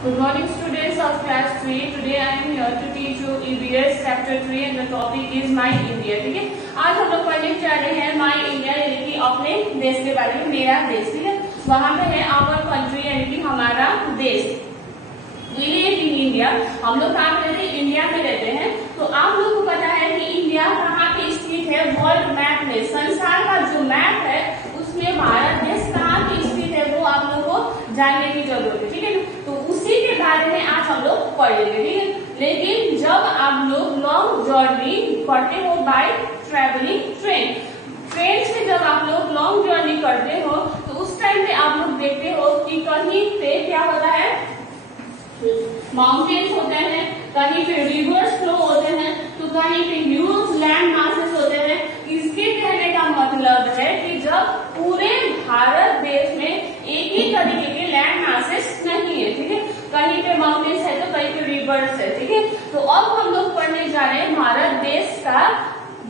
Good morning students of class 3. Today I am here to teach you EVS chapter 3 and the topic is My India. ठीक है, आज हम लोग पढ़ने जा रहे हैं My India यानी कि अपने देश के बारे में, मेरा देश। ठीक है, वहाँ पे है our country यानी कि हमारा देश। We live in India, हम लोग कहाँ पे रहते हैं? इंडिया में रहते हैं। तो आप लोग को पता है कि इंडिया कहाँ पे स्थित है? वर्ल्ड मैप में, संसार का जो मैप है उसमें भारत देश कहाँ पे स्थित है वो आप लोगों को जानने की जरूरत है। ठीक है, तो उसी के बारे में आज हम लोग पढ़ेंगे। ठीक है, लेकिन जब आप लोग लॉन्ग जर्नी करते हो बाय ट्रेवलिंग ट्रेन से जब आप लोग लॉन्ग जर्नी करते हो तो उस टाइम पे आप लोग देखते हो कि कहीं पे क्या होता है, माउंटेन्स होते हैं, कहीं पे रिवर्स फ्लो होते हैं, तो कहीं पे ह्यूज लैंड मासेस होते हैं। इसके कहने का मतलब है कि जब पूरे भारत देश में एक ही तरीके के लैंड मासेस नहीं है। ठीक है, कहीं पे माउंटेन्स है तो कहीं पे रिवर्स है। ठीक है, तो अब हम लोग पढ़ने जा रहे हैं भारत देश का,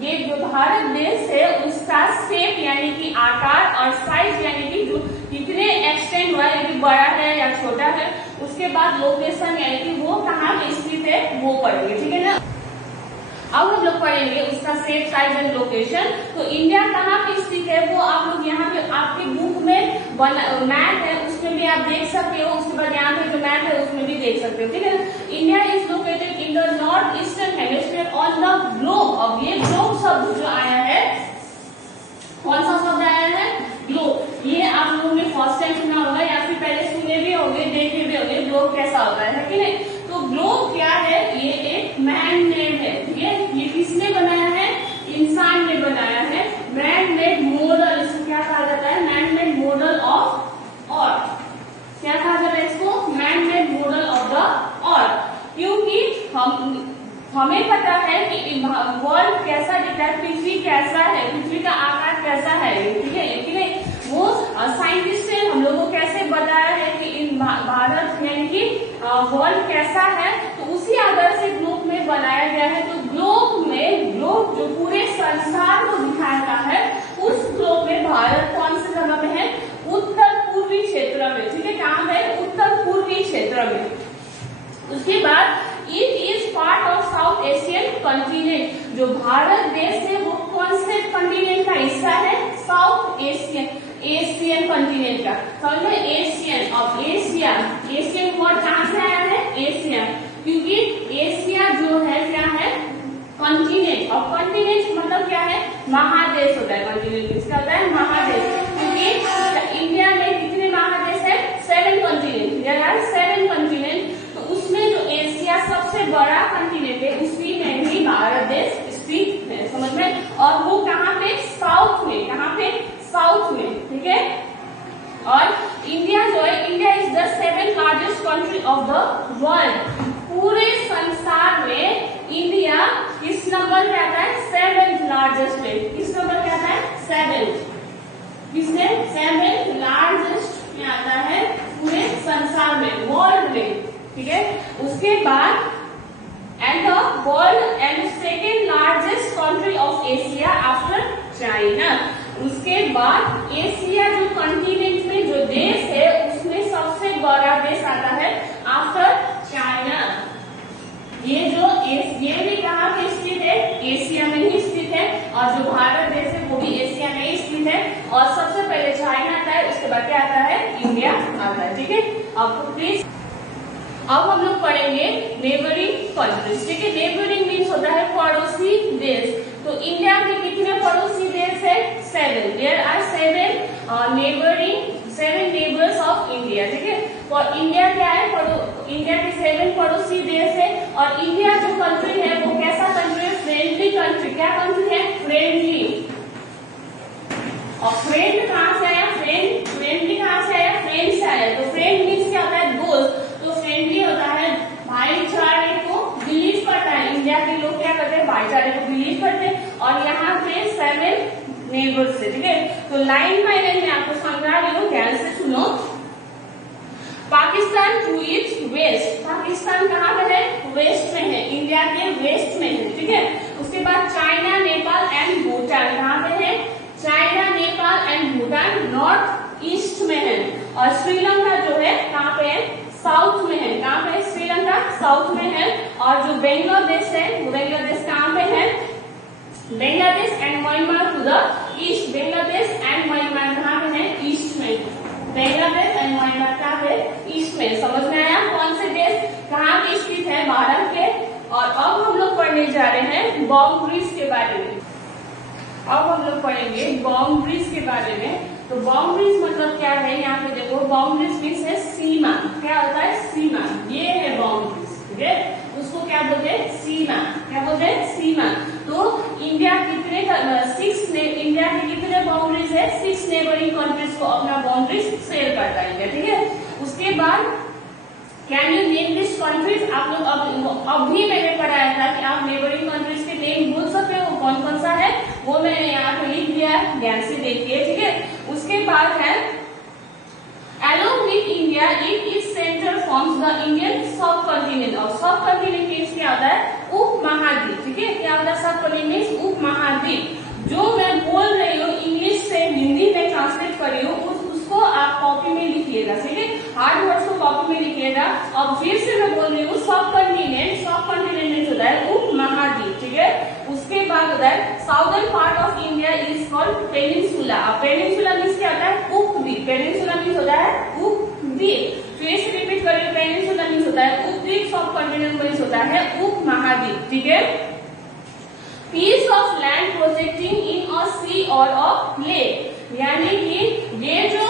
ये जो भारत देश है उसका शेप यानी कि आकार और साइज यानी कि जो कितने एक्सटेंड हुआ है, कि बड़ा है या छोटा है। उसके बाद लोकेशन यानी कि वो कहाँ पे स्थित है वो पढ़ेंगे। ठीक है ना, अब हम लोग पढ़ेंगे उसका शेप साइज एंड लोकेशन। तो इंडिया कहाँ पे स्थित है वो आप लोग यहाँ पे आपके बुक में मैप है उसमें भी आप देख सकते हो। उसके बाद यहाँ पे जो मैप है उसमें भी देख सकते हो। ठीक है, India is located in the north eastern hemisphere on the globe. अब ये ग्लोब शब्द जो आया है, कौन सा शब्द आया है? ग्लोब। ये आप लोगों ने फर्स्ट टाइम सुना होगा या फिर पहले सुने भी होंगे, देखे भी होंगे ग्लोब कैसा होता है कि नहीं। तो ग्लोब क्या है? ये एक मैन मेड है। ठीक है, ये किसने बनाया है? इंसान ने बनाया है। मैन मेड मॉडल, इसको क्या कहा जाता है? Man made model of earth. क्या कहा जाता है इसको? Man made model of the अर्थ। क्योंकि हमें पता है कि वर्ल्ड कैसा दिखता है, पृथ्वी कैसा है, पृथ्वी का आकार कैसा है। ठीक है, लेकिन वो साइंटिस्ट ने हम लोगों को कैसे बताया है कि इन भारत यानी कि वर्ल्ड कैसा है, तो उसी आधार से ग्लोब में बनाया गया है। तो ग्लोब जो पूरे संसार को दिखाता है, उस ग्लोब में भारत कौन सी जगह में है? उत्तर पूर्वी क्षेत्र में। ठीक है, कहाँ है? उत्तर पूर्वी क्षेत्र में। उसके बाद it is part of south Asian continent. जो भारत देश है वो कौन से कंटिनेंट का हिस्सा है? साउथ एशियन कंटिनेंट का। समझ में? Asian of Asia, Asian word कहां से आया है? एशिया, क्योंकि एशिया जो है क्या है? कंटिनेंट। और कंटिनेंट मतलब क्या है? महादेश होता है। कंटिनेंट किसका होता है? महादेश। क्योंकि इंडिया में कितने महादेश है? 7 कंटिनेंट। There are 7 continent. तो उसमें जो एशिया सबसे बड़ा कंटिनेंट है उसी में ही भारत देश स्थित है। समझ में? और वो कहाँ पे? साउथ में। कहाँ पे? साउथ में। ठीक है, और इंडिया जो है, India is the 7th largest country of the world. पूरे संसार में इंडिया किस नंबर पे आता है? 7th लार्जेस्ट है। किस नंबर पे आता है? 7th। किसने? 7th लार्जेस्ट में आता है पूरे संसार में, वर्ल्ड में। ठीक है, उसके बाद and the world and second largest country of Asia after China. उसके बाद एशिया जो कंटिनेंट में जो देश है उसमें सबसे बड़ा देश आता है आफ्टर चाइना। ये भी कहाँ पे स्थित है? एशिया में ही स्थित है। और जो भारत देश है वो भी एशिया में ही स्थित है। और सबसे पहले चाइना आता है, उसके बाद क्या आता है? इंडिया आता है। ठीक है, आपको प्लीज अब हम लोग पढ़ेंगे नेबरिंग कंट्रीज। ठीक है, नेबरिंग मीन्स होता है पड़ोसी देश। तो इंडिया में कितने पड़ोसी देश है? 7। There are 7 neighbours of India. ठीक है, और इंडिया क्या है? इंडिया के 7 पड़ोसी देश है। और इंडिया जो कंट्री है वो कैसा कंट्री है? Friendly country. क्या कंट्री है? फ्रेंडली। और फ्रेंड कहाँ से आया? फ्रेंडली कहाँ से आया? फ्रेंड से आया। तो फ्रेंड मीन्स क्या होता है? दोस्त। तो फ्रेंडली होता है भाईचारे को बिलीव करता है। इंडिया के लोग क्या करते हैं? भाईचारे को बिलीव करते हैं। और यहाँ पे 7 नेबर्स है। ठीक है, तो लाइन बाय लाइन में आपको समझा रही हूँ, ध्यान से सुनो। Pakistan to its west. Pakistan कहाँ पे है? वेस्ट में है, इंडिया के वेस्ट में है। ठीक है, उसके बाद चाइना, नेपाल एंड भूटान कहाँ पे है? China, Nepal and Bhutan north east में है। और श्रीलंका जो है कहाँ पे है? साउथ में है। साउथ में है, और जो बांग्लादेश है वो बांग्लादेश कहाँ पे है, Bangladesh and Myanmar to the east, Bangladesh and Myanmar कहाँ पे है, ईस्ट में, बांग्लादेश एंड म्यांमार कहाँ पे, ईस्ट में। समझ में आया कौन से देश कहाँ पे स्थित है, भारत के। और अब हम लोग पढ़ने जा रहे हैं बाउंड्रीज के बारे में। अब हम लोग पढ़ेंगे बाउंड्रीज के बारे में। तो बाउंड्रीज मतलब क्या है, यहाँ पे देखो बाउंड्रीज मीन्स है सीमा, क्या होता है सीमा, ये है बाउंड्रीज, ठीक है, उसको क्या बोलते हैं सीमा, क्या बोलते हैं सीमा। तो इंडिया कितने इंडिया के कितने बाउंड्रीज है, 6 नेबरिंग कंट्रीज को अपना बाउंड्रीज शेयर करता है इंडिया, ठीक है। उसके बाद can you name this countries, आप लोग अभी मैंने पढ़ाया था कि आप नेबरिंग कंट्रीज के नेम बोल सकते हो, कौन कौन सा है वो मैंने यहाँ पे लिख दिया है, ध्यान से देखिए, ठीक है। उसके बाद है along with India it is center forms the Indian subcontinent, और सबकॉन्टिनेंट मीन्स क्या होता है, उप महाद्वीप, ठीक है, क्या होता है सबकॉन्टिनेंट मीन्स उप महाद्वीप। जो मैं बोल रही हूँ इंग्लिश से हिंदी में ट्रांसलेट कर रही हूँ उसको आप कॉपी में लिखिएगा, ठीक है, हार्ड वर्ड्स को कॉपी में लिखिएगा। अब फिर से मैं बोल रही हूँ सबकॉन्टिनेंट, सबकॉन्टिनेंट होता है उप महाद्वीप, ठीक है। उसके बाद होता है southern part of India is called peninsula, अब पेनिनसुला मीन्स क्या होता है उपद्वीप, पेनिनसुला मीन्स होता है उपद्वीप, फिर से रिपीट करिए, पेनिनसुला मीन्स होता है उपद्वीप, सबकॉन्टिनेंट मीन्स होता है उप महाद्वीप, ठीक है। पीस ऑफ लैंड प्रोजेक्टिंग इन अ सी और अ लेक, यानी कि ये जो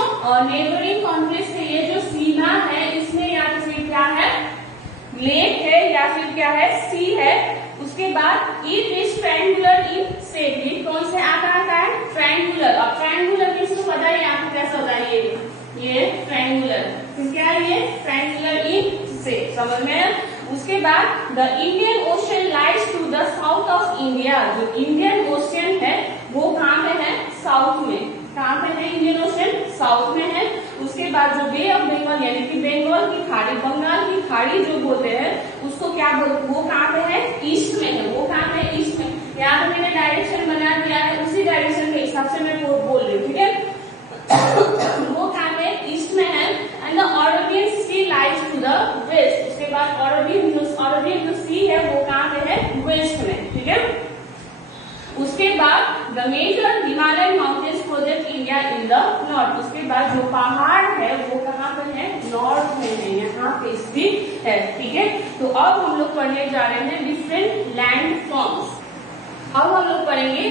नेबरिंग कंट्रीज के ये जो सीमा है इसमें या तो फिर क्या है लेक है या फिर क्या है सी है। उसके बाद it is triangular in shape, ये कौन से आकार का है ट्रायंगुलर, अब ट्रायंगुलर किसको पता है यहाँ पे कैसा होता है ये ट्रायंगुलर, फिर क्या है ये ट्रायंगुलर इन शेप, समझ में। उसके बाद the Indian Ocean lies to the south of India, जो इंडियन ओशन है वो कहाँ पे है साउथ में, कहाँ पे है इंडियन ओशन साउथ में है। उसके बाद जो बे ऑफ बंगाल यानी कि बंगाल की खाड़ी, बंगाल की खाड़ी जो बोलते हैं उसको क्या बोलते, वो कहाँ पे है ईस्ट में है, वो कहाँ पे ईस्ट में, यहाँ पे मैंने डायरेक्शन बना दिया है उसी डायरेक्शन के हिसाब से मैं बोल रही हूँ, ठीक है। वो कहाँ पे ईस्ट में है। And the Arabian Sea lies to the west, उसके बाद अरेबियन जो सी है वो कहाँ पे है वेस्ट में, ठीक है। उसके बाद the major Himalayan mountains project India in the north, उसके बाद जो पहाड़ है वो कहाँ पे है नॉर्थ में है, यहाँ पे स्थित है, ठीक है। तो अब हम लोग पढ़ने जा रहे हैं डिफरेंट लैंड फॉर्म्स। अब हम लोग पढ़ेंगे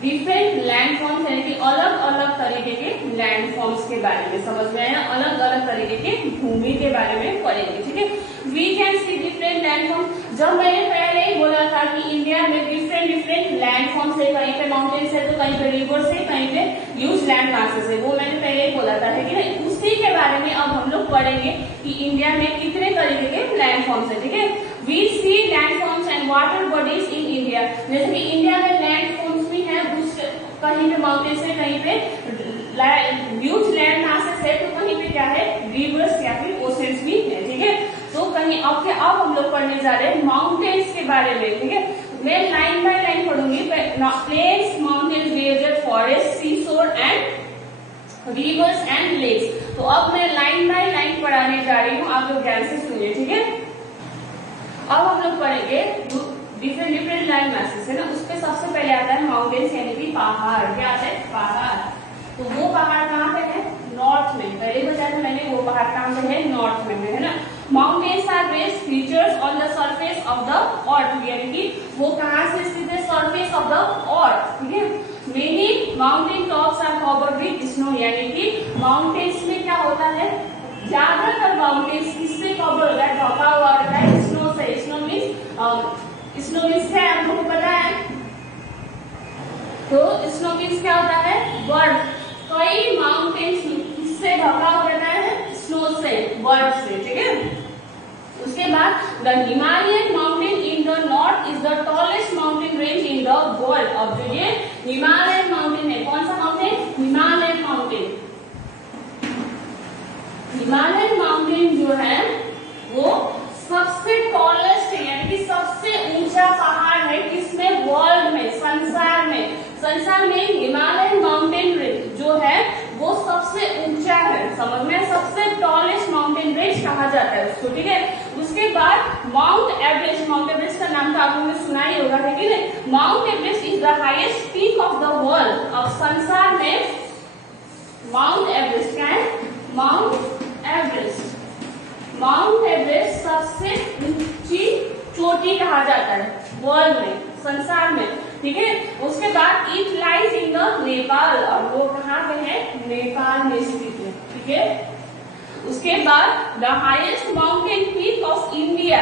डिफरेंट लैंड फॉर्म्स यानी कि अलग अलग तरीके के लैंड फॉर्म्स के बारे में, समझ में आया, अलग अलग तरीके के भूमि के बारे में पढ़ेंगे, ठीक है। We can see different land form, जब मैंने पहले ही बोला था कि इंडिया में डिफरेंट लैंड फॉर्म्स है, कहीं पे माउंटेन्स है तो कहीं पे रिवर्स है, कहीं पे ह्यूज लैंड मासेस है, वो मैंने पहले ही बोला था, है कि नहीं। उसी के बारे में अब हम लोग पढ़ेंगे कि इंडिया में कितने तरीके के लैंड फॉर्म्स है, ठीक है। We see land forms and water bodies in India, जैसे कि इंडिया में लैंड फॉर्म्स भी है, कहीं पे माउंटेन्स है, कहीं पे ह्यूज लैंड मासेस है, तो कहीं पे क्या है रिवर्स या फिर ओशंस भी है, ठीक है। तो कहीं अब हम लोग पढ़ने जा रहे हैं माउंटेन्स के बारे में, ठीक है। मैं लाइन बाय लाइन पढ़ूंगी, plains, mountains, desert, forest, sea shore and reverse and lakes. तो अब मैं लाइन बाय लाइन पढ़ाने जा रही हूँ, आप लोग ध्यान से सुनिए, ठीक है। अब हम लोग पढ़ेंगे डिफरेंट लैंड मासेस है ना, उसपे सबसे पहले आता है माउंटेन्स यानी कि पहाड़, क्या आता है पहाड़। तो वो पहाड़ कहाँ पे है नॉर्थ में, पहले बताया था मैंने, वो पहाड़ कहाँ पे है नॉर्थ में है ना। Mountains are based features on the surface of the earth, यानी कि वो कहाँ से स्थित है सरफेस ऑफ द अर्थ, ठीक है। Many mountain tops are covered with snow, यानी कि माउंटेन्स में क्या होता है ज्यादातर माउंटेन्स किससे कवर होता है, ढका हुआ होता है स्नो से। स्नो मीन्स क्या आप लोगों को पता है, तो स्नो मीन्स क्या होता है बर्फ, कई माउंटेन्स किससे ढका हुआ रहता है स्नो से, बर्फ से, ठीक है। उसके बाद the Himalayan mountain in the north is the tallest mountain range in the world. अब जो ये हिमालयन माउंटेन है, कौन सा mountain Himalayan mountain, Himalayan mountain जो है वो सबसे टॉलेस्ट है, यानी कि सबसे ऊंचा पहाड़ है किसमें वर्ल्ड में, संसार में हिमालयन माउंटेन रेंज जो है वो सबसे ऊंचा है, समझ में, सबसे टॉलेस्ट माउंटेन रेंज कहा जाता है उसको, ठीक है। उसके उसके बाद माउंट एवरेस्ट, माउंट एवरेस्ट का नाम तो आप लोगों ने सुना ही होगा, है कि नहीं। Mount Everest is the highest peak of the world. अब संसार में माउंट एवरेस्ट क्या है, माउंट एवरेस्ट, माउंट एवरेस्ट सबसे ऊंची चोटी कहा जाता है वर्ल्ड में, संसार में, ठीक है। उसके बाद it lies in the Nepal, और वो कहाँ पे है, नेपाल में स्थित है, ठीक है। उसके बाद the highest mountain peak of India,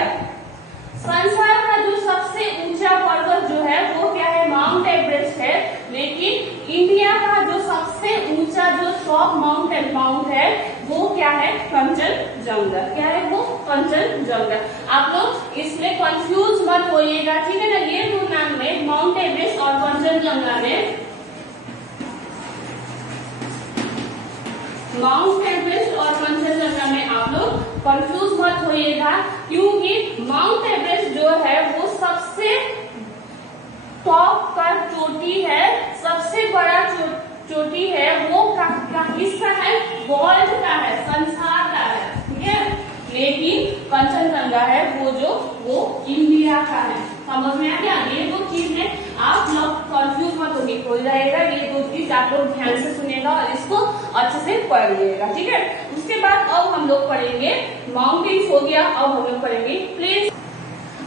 संसार का जो सबसे ऊंचा पर्वत जो है वो क्या है, माउंट एवरेस्ट है, लेकिन इंडिया का जो सबसे ऊंचा जो टॉप माउंट है वो क्या है, कंचनजंगा। क्या है वो, कंचनजंगा। आप लोग इसमें कंफ्यूज मत होइएगा, ठीक है ना। ये दो नाम में, माउंट एवरेस्ट और कंचनजंगा में, माउंट एवरेस्ट और कंचनजंगा में आप लोग कंफ्यूज मत होइएगा, क्योंकि माउंट एवरेस्ट जो है वो सबसे टॉप का चोटी है, सबसे बड़ा चोटी है, वो किसका है, वर्ल्ड का है, संसार का है, ठीक है। लेकिन कंचनजंगा है वो इंडिया का है। समझ में आ गया, ये दो चीज है, आप लोग कंफ्यूज मत हो जाएगा, ये दो चीज आप लोग ध्यान से सुनिएगा और इसको अच्छे से पढ़ लीजिएगा, ठीक है। उसके बाद अब हम लोग पढ़ेंगे माउंटेन्स, हो गया। अब हम लोग पढ़ेंगे प्लेन्स,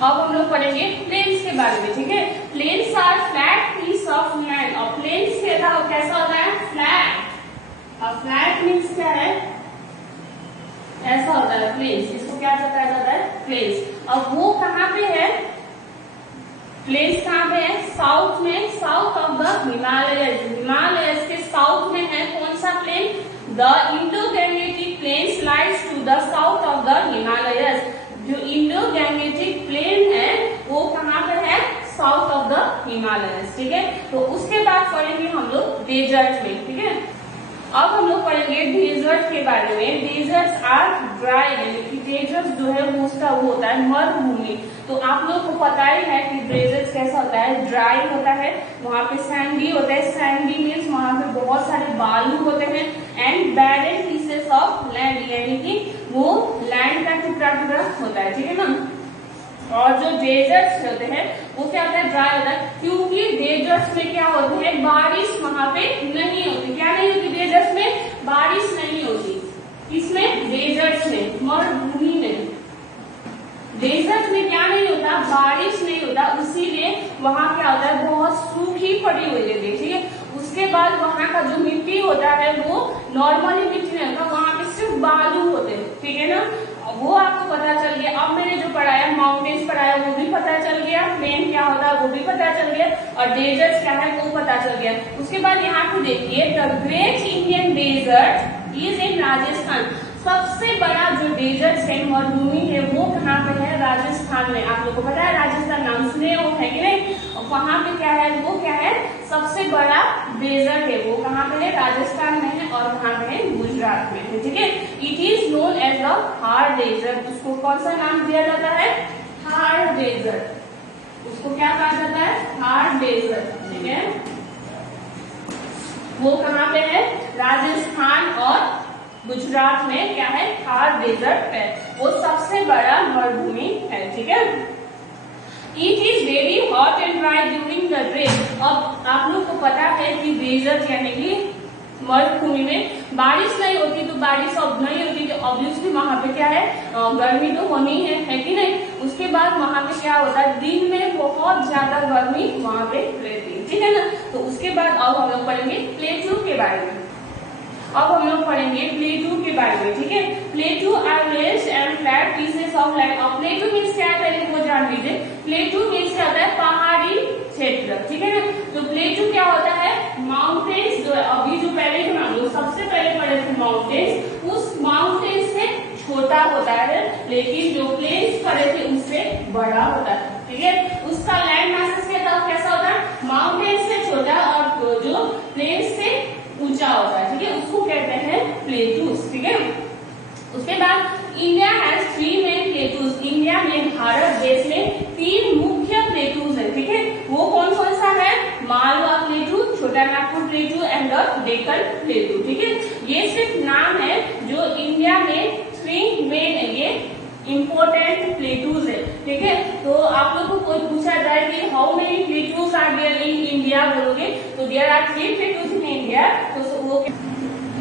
अब हम लोग पढ़ेंगे प्लेन्स के बारे में, ठीक है। Plains are flat piece of land, और प्लेन्स कैसा होता है, फ्लैट। और फ्लैट मीन्स क्या है, ऐसा होता है प्लेन्स, इसको क्या कहा जाता है, प्लेन्स। अब वो कहाँ पे है, प्लेन्स कहाँ पे है, साउथ में, south of the Himalayas, Himalayas के साउथ में है कौन सा plain, the Indo Gangetic plains lies to the south of the Himalayas. जो इंडो गैंजेटिक प्लेन है वो कहाँ पे है, साउथ ऑफ द हिमालयस, ठीक है। तो उसके बाद पढ़ेंगे हम लोग डेजर्ट में, ठीक है। अब हम लोग पढ़ेंगे डेजर्ट के बारे में। डेजर्ट्स आर ड्राई, यानी कि डेजर्ट जो है वो उसका वो होता है मरुभूमि। तो आप लोग को पता ही है कि डेजर्ट कैसा होता है, ड्राई होता है, वहाँ पे सैंडी होता है, सैंडी मीन्स वहाँ पे बहुत सारे बालू होते हैं, and Bahrain pieces of land, यानी कि वो लैंड का टुकड़ा टुकड़ा होता है, ठीक है ना। और जो डेजर्ट्स होते हैं वो क्या होता है, ड्राई होता है, क्योंकि डेजर्ट्स में क्या होती है, बारिश वहां पे नहीं होती। क्या नहीं होती, डेजर्ट्स में बारिश नहीं होती। इसमें डेजर्ट्स में, मरुभूमि में, डेजर्ट में क्या नहीं होता, बारिश नहीं होता, इसीलिए वहां क्या होता है, बहुत सूखी पड़ी हुई है, देखिए। उसके बाद वहां का जो मिट्टी होता है वो नॉर्मली मिट्टी नहीं होता, वहां पे सिर्फ बालू होते हैं, ठीक है ना। वो आपको पता चल गया। अब मैंने जो पढ़ाया, माउंटेन्स पढ़ाया, वो भी पता चल गया, प्लेन क्या होता है वो भी पता चल गया, और डेजर्ट क्या है वो पता चल गया। उसके बाद यहाँ पे देखिए, the Great Indian Desert is in Rajasthan. सबसे बड़ा जो डेजर्ट है, मरुभूमि है, वो कहाँ पे है, राजस्थान में। आप लोग को पता है राजस्थान नाम सुने हो, है कि नहीं। और वहां पे क्या है, वो क्या है, सबसे बड़ा डेजर्ट है, वो कहाँ पे है, राजस्थान में है, और कहाँ पे है, गुजरात में है, ठीक है। It is known as the Thar Desert. उसको कौन सा नाम दिया जाता है, थार डेजर्ट। उसको क्या कहा जाता है, थार डेजर्ट, ठीक है। वो कहाँ पे है, राजस्थान और गुजरात में क्या है, थार डेजर्ट है, वो सबसे बड़ा मरुभूमि है, ठीक है। It is very hot and dry during the day. अब आप लोग को पता है कि डेजर्ट यानी कि मरुभूमि में बारिश नहीं होती, तो बारिश अब नहीं होती तो ऑब्वियसली वहां पे क्या है, गर्मी तो होनी है कि नहीं। उसके बाद वहां पे क्या होता है, दिन में बहुत ज्यादा गर्मी वहां पे रहती है, ठीक है ना। तो उसके बाद अब हम लोग पढ़ेंगे प्लेटू के बारे में। अब हम लोग पढ़ेंगे प्लेटू के बारे में, ठीक है। Plateau are less and flat pieces of land. अब प्लेटू मीन्स क्या है, पहले वो जान लीजिए। प्लेटू मीन्स क्या होता है, पहाड़ी क्षेत्र, ठीक है ना। तो प्लेटू क्या होता है, माउंटेन्स जो है, अभी जो पहले हम लोग सबसे पहले पढ़े थे माउंटेन्स, उस माउंटेन्स से छोटा होता है, लेकिन जो प्लेन्स पढ़े थे उससे बड़ा होता है, ठीक है। उसका लैंड मासेस कैसा होता है, माउंटेन्स से छोटा और जो प्लेन्स से ऊंचा होता है, ठीक है। उसको कहते हैं प्लेटूज, ठीक है। उसके बाद India has 3 main plateaus. India में, भारत देश में 3 मुख्य प्लेटूज है, ठीक है। वो कौन कौन सा है, मालवा प्लेटू, छोटा नागपुर प्लेटू एंड डेक्कन प्लेटू, ठीक है। ये सिर्फ नाम है, जो इंडिया में 3 मेन है, ये इम्पोर्टेंट प्लेटूज है, ठीक है। तो आप लोग को कोई पूछा जाए कि how many plateaus are there in India बोलोगे तो there are 3 plateaus in India. तो वो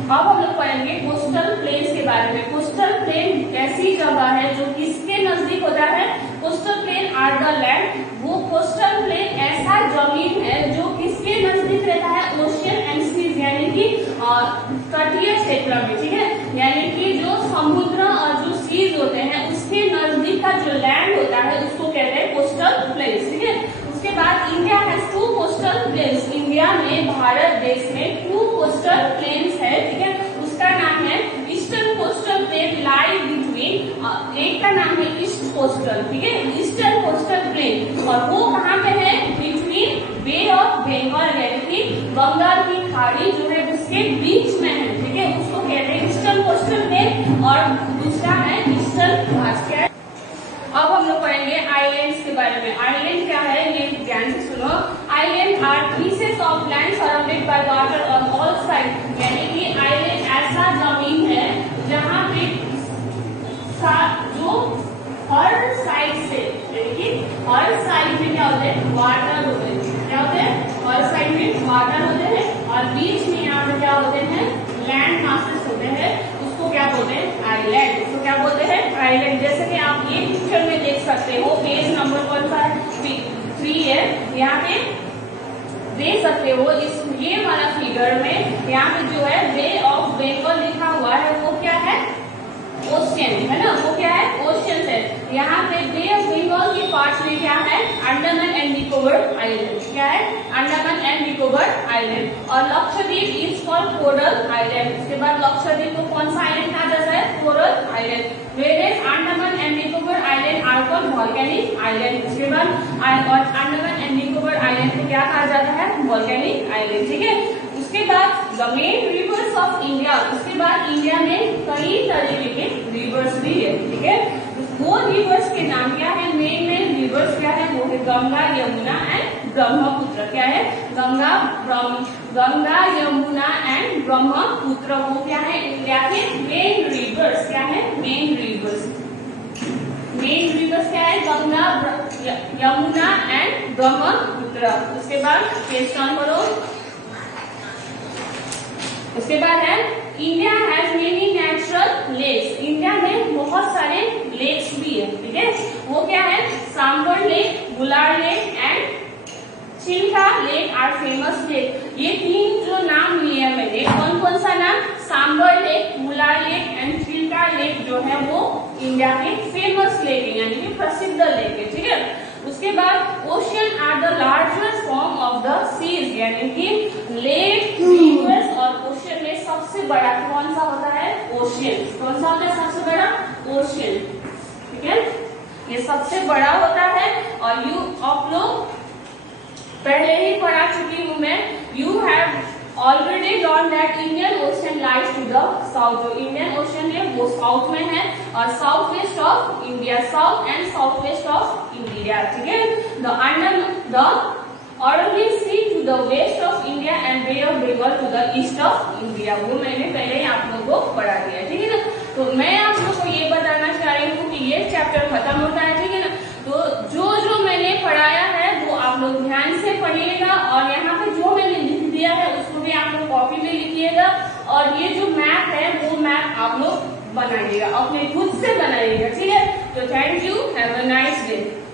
अब हम लोग पढ़ेंगे कोस्टल प्लेन्स के बारे में। कोस्टल प्लेन ऐसी जगह है जो किसके नजदीक होता है? Coastal plain are the land, वो कोस्टल प्लेन ऐसा जमीन है जो किसके नजदीक रहता है? ओशियन एंड सीज, यानी कि तटीय क्षेत्र में, ठीक है। यानी कि जो समुद्र और जो सीज होते हैं उसके नजदीक का जो लैंड होता है उसको कहते हैं कोस्टल प्लेन्स, ठीक है। उसके बाद India has 2 coastal planes, India में भारत देश में 2 कोस्टल प्लेन्स है, ठीक है। उसका नाम है eastern coastal plain lie between, एक का नाम है ईस्ट कोस्टल, ठीक है, ईस्टर्न कोस्टल प्लेन, और वो कहाँ पे है? बिटवीन बे ऑफ बंगाल, यानी कि बंगाल की खाड़ी जो है उसके बीच में है, ठीक है, उसको कहते हैं ईस्टर्न कोस्टल प्लेन। और दूसरा है ईस्टर्न घाट। क्या है? अब हम लोग पढ़ेंगे आइलैंड्स के बारे में। आइलैंड क्या है ये ध्यान से सुनो। Island are pieces of land surrounded by water on all side, यानी कि आइलैंड ऐसा जमीन है जहाँ पे जो हर साइड से, यानी कि हर साइड में क्या होते हैं? वाटर होते हैं। क्या होते हैं? हर साइड में वाटर होते हैं और बीच में यहाँ पे क्या होते हैं? लैंड मासेस होते हैं, उसको क्या बोलते हैं? आइलैंड। उसको क्या बोलते हैं? आइलैंड। जैसे कि आप ये पिक्चर में देख सकते हो, पेज नंबर कौन सा है? 3 है। यहाँ पे देख सकते हो इस ये वाला फिगर में यहाँ पे जो है बे ऑफ बंगाल लिखा हुआ है वो क्या है? ओशियन है ना, वो क्या है? ओशियन है। यहाँ पे बे ऑफ बंगाल के पार्ट में क्या है? Andaman and Nicobar island. क्या है? Andaman and Nicobar island. और Lakshadweep is called coral island. उसके बाद लक्षद्वीप को कौन सा आइलैंड कहा जाता है? Coral island. Where Andaman and Nicobar island are called volcanic island. उसके बाद अंडमान एंड निकोबार आइलैंड को क्या कहा जाता है? वॉल्केनिक आइलैंड, ठीक है। उसके बाद the main rivers of India. उसके बाद इंडिया में कई तरीके के रिवर्स भी है, ठीक है। वो रिवर्स के नाम क्या है? मेन रिवर्स क्या है? वो है गंगा, यमुना एंड ब्रह्मपुत्र। क्या है? गंगा, यमुना एंड ब्रह्मपुत्र, वो क्या है? इंडिया के मेन रिवर्स। क्या है? Main rivers. मेन रिवर्स क्या है? गंगा, यमुना एंड ब्रह्मपुत्र। उसके बाद क्वेश्चन करो। उसके बाद है India has many natural lakes. India में बहुत सारे लेक्स भी है, ठीक है। वो क्या है? Sambhar lake, Wular lake and Chilika lake are famous lake. ये 3 जो नाम लिए हैं मैंने, कौन कौन सा नाम? Sambhar lake, Wular lake and Chilika lake जो है वो इंडिया के फेमस लेक है, यानी कि प्रसिद्ध लेक है, ठीक है। उसके बाद ocean are the largest form of the seas, यानी कि लेक, रिवर्स और ओशियन में सबसे बड़ा कौन सा होता है? ओशियन। कौन सा होता है सबसे बड़ा? ओशियन, ठीक है, ये सबसे बड़ा होता है। और आप लोग पहले ही पढ़ा चुकी हूँ मैं, you have already learn that Indian Ocean lies to the south. जो इंडियन ओशन है वो साउथ में है और south west of India, south and south west of India, ठीक है। The Arabian Sea to the west of India and Bay of Bengal to the east of India, वो मैंने पहले ही आप लोगों को पढ़ा दिया, ठीक है ना। तो मैं आप लोगों को ये बताना चाह रही हूँ कि ये चैप्टर खत्म होता है, ठीक है ना। तो जो जो मैंने पढ़ाया है वो आप लोग ध्यान से पढ़िएगा और यहाँ पे जो मैंने लिख दिया है उसको भी आप लोग कॉपी में लिखिएगा। और ये जो मैप है वो मैप आप लोग बनाइएगा, अपने खुद से बनाइएगा, ठीक है। तो thank you, have a nice day.